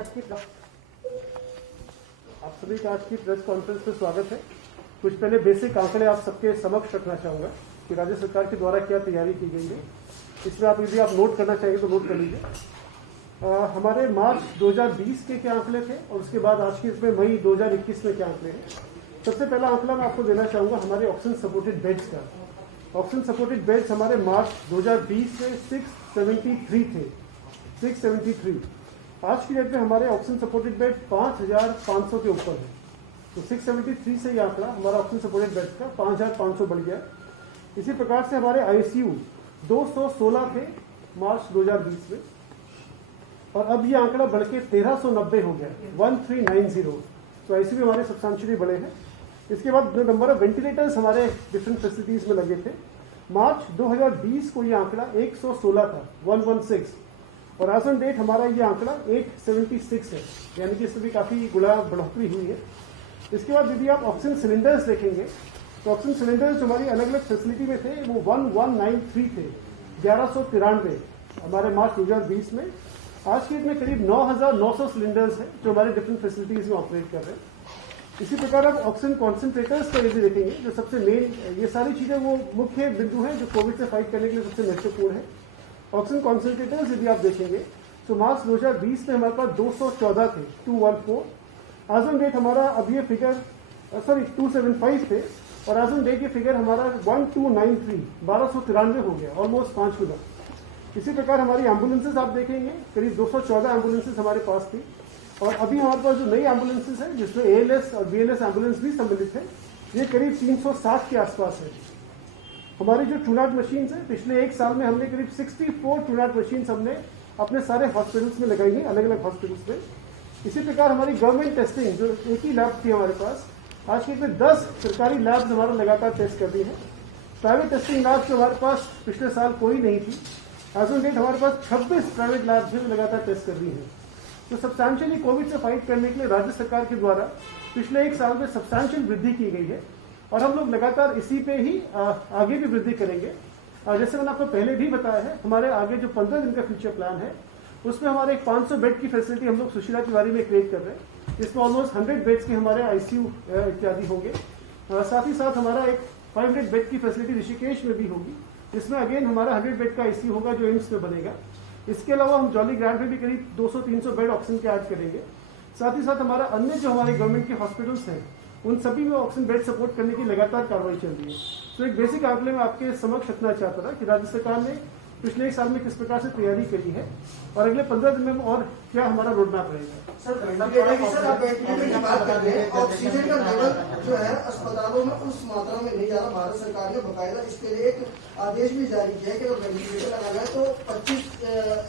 आप सभी का आज की प्रेस कॉन्फ्रेंस में स्वागत है। कुछ पहले बेसिक आंकड़े आप सबके समक्ष रखना चाहूंगा कि राज्य सरकार के द्वारा क्या तैयारी की गई है। इसमें आप यदि आप नोट करना चाहिए तो नोट कर लीजिए। हमारे मार्च 2020 के क्या आंकड़े थे और उसके बाद आज की इसमें मई 2021 में क्या आंकड़े हैं। सबसे पहला आंकड़ा मैं आपको देना चाहूंगा हमारे ऑक्सीजन सपोर्टेड बेड्स का। ऑक्सीजन सपोर्टेड बेड्स हमारे मार्च 2020 में 673 थे, 673। आज की डेट में हमारे ऑक्सीजन सपोर्टेड बेड 5500 के ऊपर है। तो 673 से ये आंकड़ा हमारा ऑक्सीजन सपोर्टेड बेड का 5500 बढ़ गया। इसी प्रकार से हमारे आईसीयू 216 थे मार्च 2020 में और अब ये आंकड़ा बढ़ के 1390 हो गया, 1390। तो आईसीयू हमारे सब्सटेंशियली बड़े हैं। इसके बाद जो नंबर ऑफ वेंटिलेटर्स हमारे डिफरेंट फैसिलिटीज में लगे थे, मार्च 2020 को ये आंकड़ा 116 था, 116, और आज ऑन डेट हमारा ये आंकड़ा 876 है, यानी कि इसमें भी काफी गुना बढ़ोतरी हुई है। इसके बाद यदि आप ऑक्सीजन सिलेंडर्स देखेंगे तो ऑक्सीजन सिलेंडर्स जो हमारी अलग अलग फैसिलिटी में थे वो 1193 थे, 1193 हमारे मार्च 2020 में। आज की डेट में करीब 9900 सिलेंडर्स हैं जो हमारे डिफरेंट फैसिलिटीज में ऑपरेट कर रहे हैं। इसी प्रकार आप ऑक्सीजन कॉन्सेंट्रेटर्स का यदि देखेंगे, जो सबसे मेन, ये सारी चीजें वो मुख्य बिंदु हैं जो कोविड से फाइट करने के लिए सबसे महत्वपूर्ण है। ऑक्सीजन कॉन्सेंट्रेटर्स यदि आप देखेंगे तो मार्च 2020 में हमारे पास 214 थे, 214। आज ऑन डेट हमारा अब ये फिगर 275 थे और आज ऑन डेट ये फिगर हमारा 1293, 1293 हो गया, ऑलमोस्ट 5 गुना। इसी प्रकार हमारी एम्बुलेंसेज आप देखेंगे, करीब 214 एम्बुलेंसेज हमारे पास थी और अभी हमारे पास जो नई एम्बुलेंसेज है जिसमें एएलएस और बीएलएस एम्बुलेंस भी सम्मिलित है, ये करीब 360 के आसपास है। हमारी जो ट्रूनाट मशीन है, पिछले एक साल में हमने करीब 64 ट्रूनाट मशीन हमने अपने सारे हॉस्पिटल्स में लगाई है, अलग अलग हॉस्पिटल्स में। इसी प्रकार हमारी गवर्नमेंट टेस्टिंग जो एक ही लैब थी हमारे पास, आज के में 10 सरकारी लैब्स हमारा लगातार टेस्ट कर रही है। प्राइवेट टेस्टिंग लैब्स जो हमारे पास पिछले साल कोई नहीं थी, आज ऑन डेट हमारे पास 26 प्राइवेट लैब्स जो लगातार टेस्ट कर रही है। तो सब्सटैंशियली कोविड से फाइट करने के लिए राज्य सरकार के द्वारा पिछले एक साल में सब्सटैंशियल वृद्धि की गई है और हम लोग लगातार इसी पे ही आगे भी वृद्धि करेंगे। जैसे मैंने आपको पहले भी बताया है, हमारे आगे जो 15 दिन का फ्यूचर प्लान है उसमें हमारे एक 500 बेड की फैसिलिटी हम लोग सुशीला तिवारी में क्रिएट कर रहे हैं, जिसमें ऑलमोस्ट 100 बेड्स के हमारे आईसीयू इत्यादि होंगे। साथ ही साथ हमारा एक 500 बेड की फैसिलिटी ऋषिकेश में भी होगी, जिसमें अगेन हमारा 100 बेड का आईसीयू होगा जो एम्स में बनेगा। इसके अलावा हम जॉली ग्रांट में भी करीब 200-300 बेड ऑक्सीजन के ऐड करेंगे। साथ ही साथ हमारा अन्य जो हमारे गवर्नमेंट के हॉस्पिटल्स हैं उन सभी में ऑक्सीजन बेड सपोर्ट करने की लगातार कार्रवाई चल रही है। तो एक बेसिक आंकड़े में आपके समक्ष रखना चाहता था कि राज्य सरकार ने पिछले एक साल में किस प्रकार से तैयारी करी है और अगले 15 दिन में और क्या हमारा रोड मैप रहेगा। सर, आप वेंटिलेटर की बात कर रहे हैं, ऑक्सीजन का लेवल जो है अस्पतालों में उस मात्रा में नहीं जा रहा। भारत सरकार ने बकायदा इसके लिए एक आदेश भी जारी किया है कि अगर वेंटिलेटर लगाना है तो 25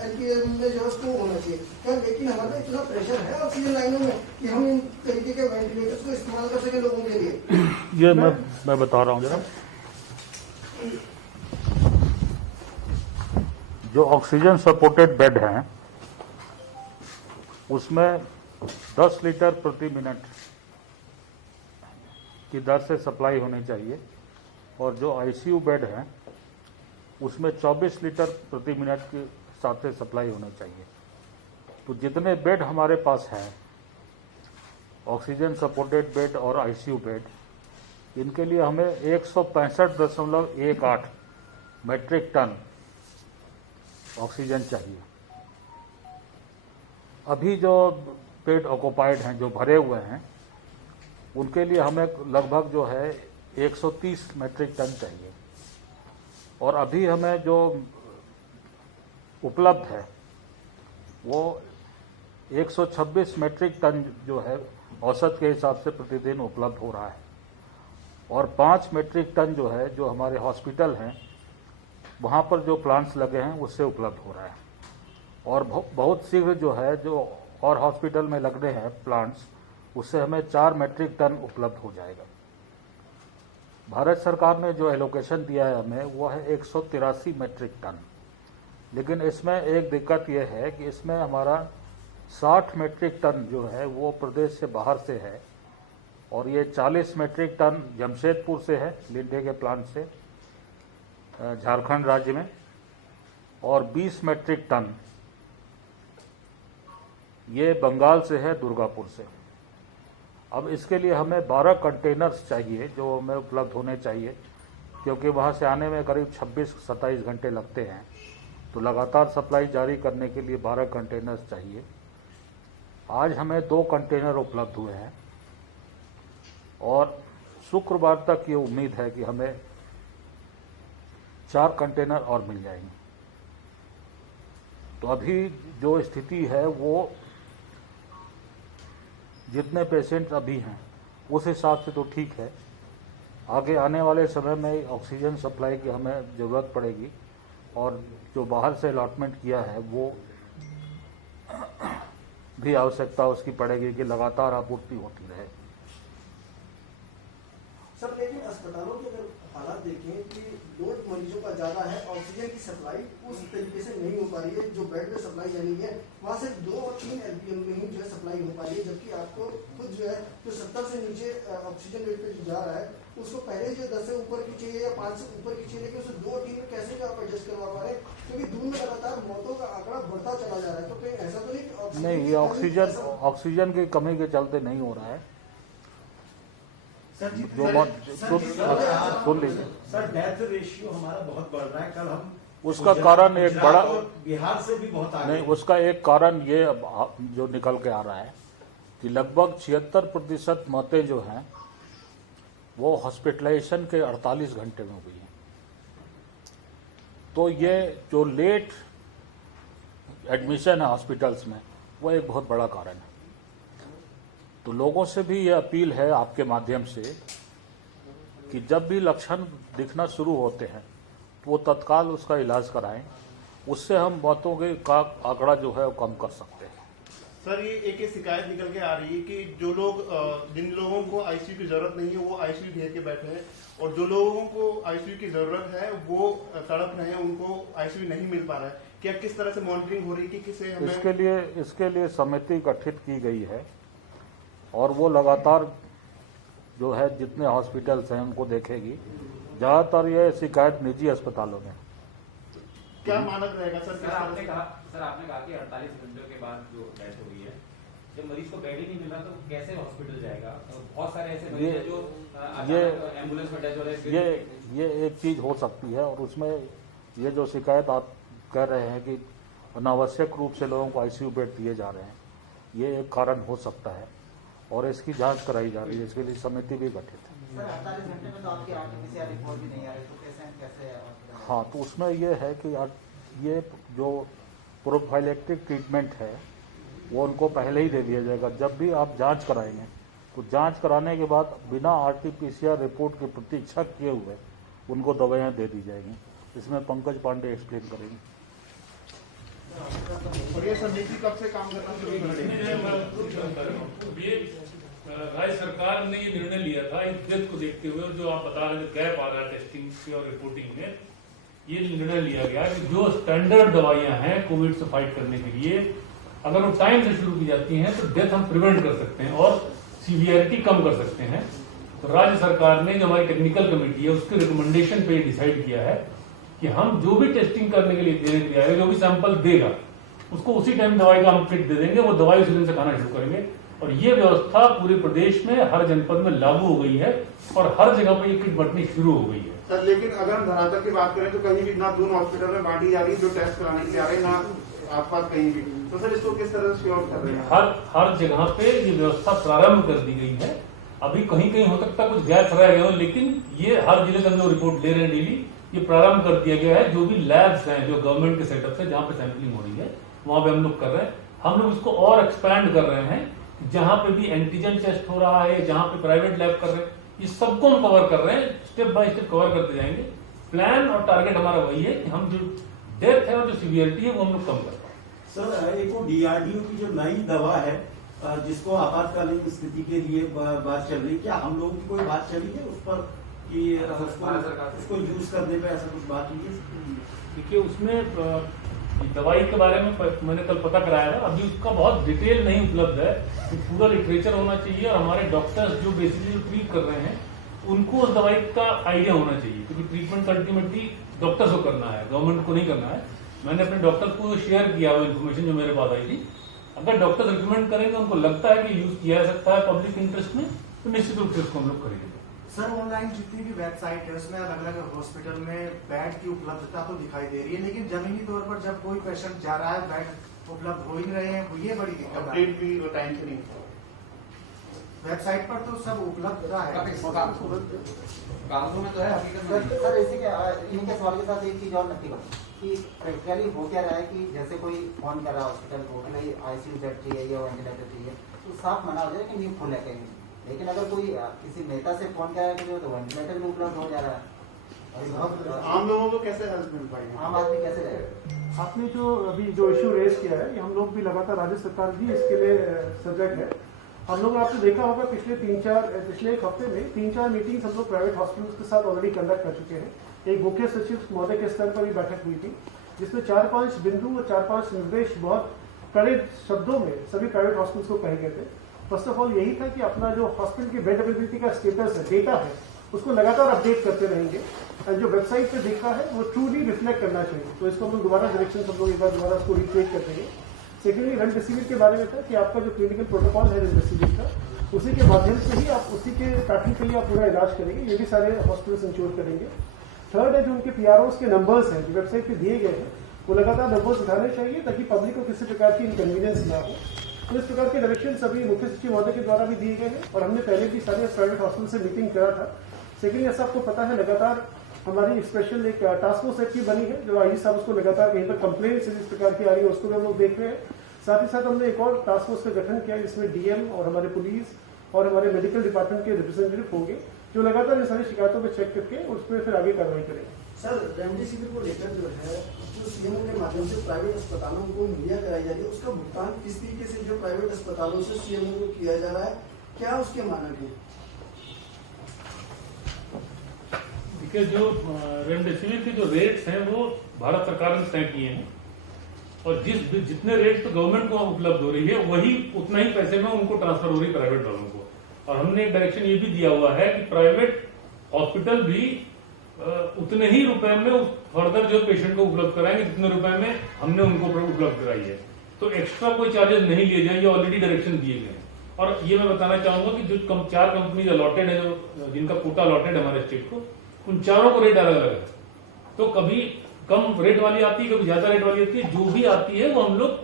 एलपीएम में जो है उसको होना चाहिए। लेकिन हमारे इतना प्रेशर है ऑक्सीजन लाइनों में कि हम इन तरीके के वेंटिलेटर्स को इस्तेमाल कर सके लोगों के लिए। ये मैं बता रहा हूँ जरा, जो ऑक्सीजन सपोर्टेड बेड हैं उसमें 10 लीटर प्रति मिनट की दर से सप्लाई होनी चाहिए और जो आईसीयू बेड हैं उसमें 24 लीटर प्रति मिनट के साथ से सप्लाई होनी चाहिए। तो जितने बेड हमारे पास हैं, ऑक्सीजन सपोर्टेड बेड और आईसीयू बेड, इनके लिए हमें 165.18 मेट्रिक टन ऑक्सीजन चाहिए। अभी जो बेड ऑक्युपाइड हैं, जो भरे हुए हैं, उनके लिए हमें लगभग जो है 130 मेट्रिक टन चाहिए और अभी हमें जो उपलब्ध है वो 126 मेट्रिक टन जो है औसत के हिसाब से प्रतिदिन उपलब्ध हो रहा है और 5 मेट्रिक टन जो है जो हमारे हॉस्पिटल हैं वहाँ पर जो प्लांट्स लगे हैं उससे उपलब्ध हो रहा है और बहुत शीघ्र जो है जो और हॉस्पिटल में लगने हैं प्लांट्स, उससे हमें 4 मेट्रिक टन उपलब्ध हो जाएगा। भारत सरकार ने जो एलोकेशन दिया है हमें वो है 183 मेट्रिक टन, लेकिन इसमें एक दिक्कत ये है कि इसमें हमारा 60 मेट्रिक टन जो है वो प्रदेश से बाहर से है और ये 40 मेट्रिक टन जमशेदपुर से है, लिंडे के प्लांट से, झारखंड राज्य में, और 20 मेट्रिक टन ये बंगाल से है, दुर्गापुर से। अब इसके लिए हमें 12 कंटेनर्स चाहिए जो हमें उपलब्ध होने चाहिए, क्योंकि वहाँ से आने में करीब 26-27 घंटे लगते हैं। तो लगातार सप्लाई जारी करने के लिए 12 कंटेनर्स चाहिए। आज हमें 2 कंटेनर उपलब्ध हुए हैं और शुक्रवार तक ये उम्मीद है कि हमें 4 कंटेनर और मिल जाएंगे। तो अभी जो स्थिति है वो जितने पेशेंट अभी हैं उस हिसाब से तो ठीक है। आगे आने वाले समय में ऑक्सीजन सप्लाई की हमें ज़रूरत पड़ेगी और जो बाहर से अलॉटमेंट किया है वो भी आवश्यकता उसकी पड़ेगी कि लगातार आपूर्ति होती रहे। सर लेकिन अस्पतालों के अगर हालात देखें कि लोड मरीजों का ज्यादा है, ऑक्सीजन की सप्लाई उस तरीके से नहीं हो पा रही है, जो बेड पे सप्लाई जानी है वहाँ से 2 और 3 LPM में ही जो है सप्लाई हो पा रही है, जबकि आपको खुद जो है जो 70 से नीचे ऑक्सीजन रेट पे जो जा रहा है उसको पहले जो 10 से ऊपर की चाहिए या 5 से ऊपर की चाहिए, लेकिन उसे 2 और 3 में कैसे जो आप एडजस्ट करवा पा रहे हैं, क्योंकि दूर में लगातार मौतों का आंकड़ा बढ़ता चला जा रहा है। तो कहीं ऐसा तो नहीं नहीं, ये ऑक्सीजन की कमी के चलते नहीं हो रहा है। सर जी, सुन लीजिए सर डेथ रेशियो हमारा बहुत बढ़ रहा है। कल हम उसका कारण एक बड़ा बिहार से भी बहुत आगे नहीं, उसका एक कारण ये जो निकल के आ रहा है कि लगभग 76% मौतें जो हैं वो हॉस्पिटलाइजेशन के 48 घंटे में हुई हैं। तो ये जो लेट एडमिशन है हॉस्पिटल्स में वो एक बहुत बड़ा कारण है। तो लोगों से भी ये अपील है आपके माध्यम से कि जब भी लक्षण दिखना शुरू होते हैं तो वो तत्काल उसका इलाज कराएं, उससे हम मौतों के का आंकड़ा जो है वो कम कर सकते हैं। सर ये एक शिकायत निकल के आ रही है कि जो लोग जिन लोगों को आईसीयू की जरूरत नहीं है वो आईसीयू घेर के बैठे हैं, और जो लोगों को आईसीयू की जरूरत है वो तड़प रहे हैं, उनको आईसीयू नहीं मिल पा रहा है। क्या किस तरह से मॉनिटरिंग हो रही है कि किसे हमें इसके लिए समिति गठित की गई है और वो लगातार जो है जितने हॉस्पिटल्स हैं उनको देखेगी। ज्यादातर ये शिकायत निजी अस्पतालों में। क्या मानक रहेगा सर? सर आपने कहा कि 48 घंटों के बाद जो डेथ हुई है, जब मरीज को बेड ही नहीं मिला तो कैसे हॉस्पिटल जाएगा? तो बहुत सारे ऐसे मरीज हैं जो एम्बुलेंस में डेथ हो रहे हैं। ये एक चीज हो सकती है, और उसमें ये जो शिकायत आप कह रहे हैं कि अनावश्यक रूप से लोगों को आईसीयू बेड दिए जा रहे हैं, ये एक कारण हो सकता है और इसकी जांच कराई जा रही है। इसके लिए समिति भी गठित है। सर 48 घंटे में तो आपकी आरटीपीसीआर रिपोर्ट भी नहीं आ रही, तो कैसे हाँ, तो उसमें ये है कि ये जो प्रोफाइलेक्टिक ट्रीटमेंट है वो उनको पहले ही दे दिया जाएगा। जब भी आप जांच कराएंगे तो जांच कराने के बाद बिना आरटीपीसीआर रिपोर्ट की प्रतीक्षा किए हुए उनको दवाइयाँ दे दी जाएंगी। इसमें पंकज पांडे एक्सप्लेन करेंगे। और ये समिति कब से काम करना शुरू करेगी? राज्य सरकार ने ये निर्णय लिया था इस डेथ को देखते हुए, जो आप बता रहे हैं गैप आ रहा है टेस्टिंग से और रिपोर्टिंग में, ये निर्णय लिया गया कि जो स्टैंडर्ड दवाइयां हैं कोविड से फाइट करने के लिए, अगर वो टाइम से शुरू की जाती हैं तो डेथ हम प्रिवेंट कर सकते हैं और सीवियरिटी कम कर सकते हैं। तो राज्य सरकार ने जो हमारी टेक्निकल कमेटी है उसके रिकमेंडेशन पे डिसाइड किया है कि हम जो भी टेस्टिंग करने के लिए देने के लिए आएगा, जो भी सैंपल देगा उसको उसी टाइम दवाई का हम किट दे देंगे, वो दवाई उसी दिन से खाना शुरू करेंगे। और ये व्यवस्था पूरे प्रदेश में हर जनपद में लागू हो गई है और हर जगह पर ये किट बंटनी शुरू हो गई है। सर लेकिन अगर हम धरातल की बात करें तो कहीं भी ना 2 हॉस्पिटल में बांटी जा रही है जो टेस्ट कराने के लिए आ रहे हैं, ना आसपास कहीं भी। तो सर इसको किस तरह से श्योर कर रहे हैं? हर जगह पे ये व्यवस्था प्रारंभ कर दी गई है। अभी कहीं कहीं हो सकता है कुछ गैप रह गए हो, लेकिन ये हर जिले से हम लोग रिपोर्ट ले रहे हैं डेली, ये प्रारंभ कर दिया गया है। जो भी लैब्स हैं जो गवर्नमेंट के सेटअप से जहाँ पे सैंपलिंग हो रही है वहां पे हम लोग कर रहे हैं। हम लोग इसको और एक्सपैंड कर रहे हैं, जहां पे भी एंटीजन टेस्ट हो रहा है, जहां पे प्राइवेट लैब कर रहे हैं, इस सबको हम कवर कर रहे हैं। स्टेप बाय स्टेप कवर करते जाएंगे। प्लान और टारगेट हमारा वही है कि हम जो डेथ है और जो सीवियरिटी है वो हम लोग कम कर पाए। सर एक वो DRDO की जो नई दवा है जिसको आपातकालीन स्थिति के लिए बात चल रही है, क्या हम लोगों की कोई बात चली है उस पर कि उसको यूज करने पे ऐसा कुछ बात हुई है? देखिए उसमें दवाई के बारे में मैंने कल पता कराया था, अभी उसका बहुत डिटेल नहीं उपलब्ध है। तो पूरा लिटरेचर होना चाहिए और हमारे डॉक्टर्स जो बेसिकली ट्रीट कर रहे हैं उनको उस दवाई का आइडिया होना चाहिए, क्योंकि ट्रीटमेंट अल्टीमेटली डॉक्टर्स को करना है, गवर्नमेंट को नहीं करना है। मैंने अपने डॉक्टर को शेयर किया वो इन्फॉर्मेशन जो मेरे पास आई थी, अगर डॉक्टर रिकमेंड करेंगे, उनको लगता है कि यूज किया जा सकता है पब्लिक इंटरेस्ट में, तो निश्चित रूप से उसको हम लोग करेंगे। सर ऑनलाइन जितनी भी वेबसाइट है उसमें अलग अलग हॉस्पिटल में बेड की उपलब्धता तो दिखाई दे रही है, लेकिन जमीनी तौर पर जब कोई पेशेंट जा रहा है बेड उपलब्ध हो ही नहीं रहे हैं, ये बड़ी दिक्कत है। अपडेट भी टाइम से नहीं होता। वेबसाइट पर तो सब उपलब्ध है। कागजों में तो है, हकीकत में नहीं। सर इसी के इनके सवाल के साथ एक चीज और नक्की बात कि प्रैक्टिकली हो क्या रहा है कि जैसे कोई फोन कर रहा है हॉस्पिटल को कि भाई आईसीयू बेड चाहिए या वेंटिलेटर चाहिए, तो साफ मना हो जाए कि न्यू फुल है कहीं। लेकिन अगर कोई किसी नेता से फोन कर रहा है तो वेंटिलेटर भी उपलब्ध हो जा रहा है। आम लोगों को कैसे हेल्प मिल पाएगी? आम आदमी कैसे रहेगा? आपने जो अभी जो इश्यू रेज किया है, ये हम लोग भी लगातार, राज्य सरकार भी इसके लिए सजग है। हम लोग आपने देखा होगा पिछले एक हफ्ते में 3-4 मीटिंग्स हम लोग प्राइवेट हॉस्पिटल्स के साथ ऑलरेडी कंडक्ट कर चुके हैं। एक मुख्य सचिव महोदय के स्तर पर भी बैठक हुई थी, जिसमें 4-5 बिंदु और 4-5 निर्देश बहुत कड़े शब्दों में सभी प्राइवेट हॉस्पिटल्स को कहे गए थे। फर्स्ट ऑफ ऑल यही था कि अपना जो हॉस्पिटल की बेड अवेलेबिलिटी का स्टेटस है, डेटा है, उसको लगातार अपडेट करते रहेंगे और जो वेबसाइट पे दिखा है वो ट्रूली रिफ्लेक्ट करना चाहिए। तो इसको हम लोग दोबारा डायरेक्शन हम लोग एक बार दोबारा उसको रिट्रेट कर देंगे। सेकेंडली रेमडेसिविर के बारे में था कि आपका जो क्लिनिकल प्रोटोकॉल है रेमडेसिविर का, उसी के माध्यम से ही आप उसी के पैटर्न के लिए आप पूरा इलाज करेंगे, ये भी सारे हॉस्पिटल्स इंश्योर करेंगे। थर्ड है जो उनके पीआरओस के नंबर्स हैं जो वेबसाइट पे दिए गए हैं, वो लगातार नंबर्स उठाने चाहिए ताकि पब्लिक को किसी प्रकार की इनकन्वीनियंस ना हो। तो इस प्रकार के डायरेक्शन सभी मुख्य सचिव महोदय के द्वारा भी दिए गए हैं और हमने पहले भी सारे प्राइवेट हॉस्पिटल से मीटिंग करा था। सेकेंडली ऐसा आपको पता है लगातार हमारी स्पेशल एक टास्क फोर्स एक्टिव बनी है, जो आईजी साहब उसको लगातार कहीं पर कंप्लेंट्स इस प्रकार की आ रही है उसको भी हम लोग देख रहे हैं। साथ ही साथ हमने एक और टास्क फोर्स का गठन किया जिसमें डीएम और हमारे पुलिस और हमारे मेडिकल डिपार्टमेंट के रिप्रेजेंटेटिव होंगे, जो लगातार इन सारी शिकायतों पर चेक करके उस पर फिर आगे कार्रवाई करेंगे। सर रेमडेसिविर को लेकर जो है जो सीएमओ के माध्यम से प्राइवेट अस्पतालों को मुहैया कराई जा रही है, उसका भुगतान किस तरीके से जो प्राइवेट अस्पतालों से सीएमओ को किया जा रहा है, क्या उसके मानक है? देखिए, जो रेमडेसिविर के जो रेट्स हैं वो भारत सरकार ने तय किए हैं और जितने रेट तो गवर्नमेंट को उपलब्ध हो रही है वही उतना ही पैसे में उनको ट्रांसफर हो रही है प्राइवेट वालों को। और हमने एक डायरेक्शन ये भी दिया हुआ है कि प्राइवेट हॉस्पिटल भी उतने ही रुपए में फर्दर जो पेशेंट को उपलब्ध कराएंगे जितने रुपए में हमने उनको उपलब्ध कराई है। तो एक्स्ट्रा कोई चार्जेस नहीं लिए जाएंगे, ऑलरेडी डायरेक्शन दिए गए हैं। और ये मैं बताना चाहूंगा कि जो 4 कंपनी अलॉटेड है, जो जिनका कोटा अलॉटेड है हमारे स्टेट को, उन चारों को रेट अलग अलग है। तो कभी कम रेट वाली आती है, कभी ज्यादा रेट वाली आती है। जो भी आती है वो हम लोग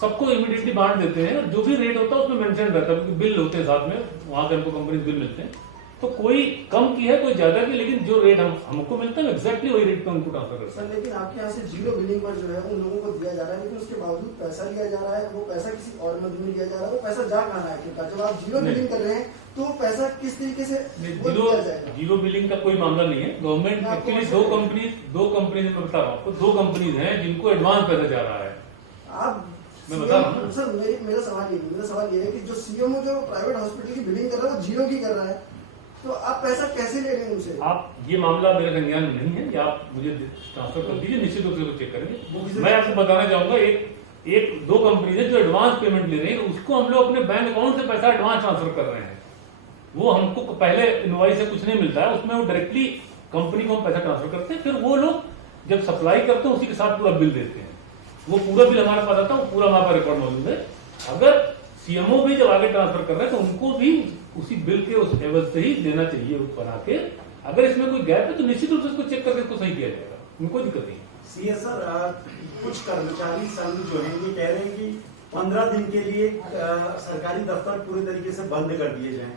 सबको इमीडिएटली बांट देते हैं और जो भी रेट होता है उसमें मेंशन रहता है, क्योंकि बिल होते हैं साथ में, वहां से हमको कंपनी बिल मिलते हैं। तो कोई कम की है कोई ज्यादा की, लेकिन जो रेट हमको मिलता है एक्जैक्टली वही रेट पे उनको ट्रांसफर करते हैं। सर लेकिन आपके यहाँ से जीरो बिलिंग पर जो है उन लोगों को दिया जा रहा है, लेकिन उसके बावजूद पैसा लिया जा रहा है, वो पैसा किसी और मद में लिया जा रहा है, वो पैसा जा कहाँ रहा है? क्योंकि जब आप जीरो बिलिंग कर रहे हैं तो पैसा किस तरीके से जीरो बिलिंग का कोई मामला नहीं है। गवर्नमेंट एक्चुअली दो कंपनीज मैं बता रहा हूँ आपको, 2 कंपनीज हैं जिनको एडवांस पैसा जा रहा है। आप मैं बता रहा हूँ सर, मेरा सवाल ये है कि जो सीएमओ जो प्राइवेट हॉस्पिटल की बिलिंग कर रहा है वो जीरो की कर रहा है, तो आप पैसा कैसे ले रहे हैं उनसे? आप ये मामला मेरे संज्ञान में नहीं है, या आप मुझे ट्रांसफर कर दीजिए, निश्चित रूप से चेक करेंगे। मैं आपको बताना चाहूंगा, एक 2 कंपनी है जो एडवांस पेमेंट ले रही है, उसको हम लोग अपने बैंक अकाउंट से पैसा एडवांस ट्रांसफर कर रहे हैं। वो हमको पहले इनवॉइस से कुछ नहीं मिलता है, उसमें वो डायरेक्टली कंपनी को हम पैसा ट्रांसफर करते हैं, फिर वो लोग जब सप्लाई करते हैं उसी के साथ पूरा बिल देते हैं। वो पूरा बिल हमारे पास आता है, पूरा हमारे पास रिकॉर्ड मौजूद है। अगर सीएमओ भी जब आगे ट्रांसफर कर रहे हैं तो उनको भी उसी बिल के उस एवज से ही देना चाहिए बना के। अगर इसमें कोई गैप है तो निश्चित रूप से उसको चेक करके इसको सही किया जाएगा, उनको दिक्कत नहीं। सीएस सर, कुछ कर्मचारी संघ जो है ये कह रहे हैं कि 15 दिन के लिए सरकारी दफ्तर पूरे तरीके से बंद कर दिए जाएं।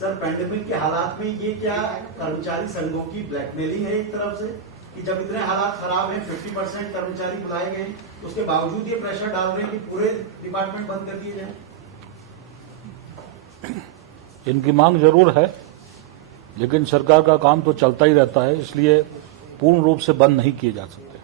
सर, पैंडेमिक के हालात में ये क्या कर्मचारी संघों की ब्लैकमेलिंग है एक तरफ से, कि जब इतने हालात खराब हैं, 50% कर्मचारी बुलाए गए, उसके बावजूद ये प्रेशर डाल रहे हैं कि पूरे डिपार्टमेंट बंद कर दिए जाए? इनकी मांग जरूर है, लेकिन सरकार का काम तो चलता ही रहता है, इसलिए पूर्ण रूप से बंद नहीं किए जा सकते।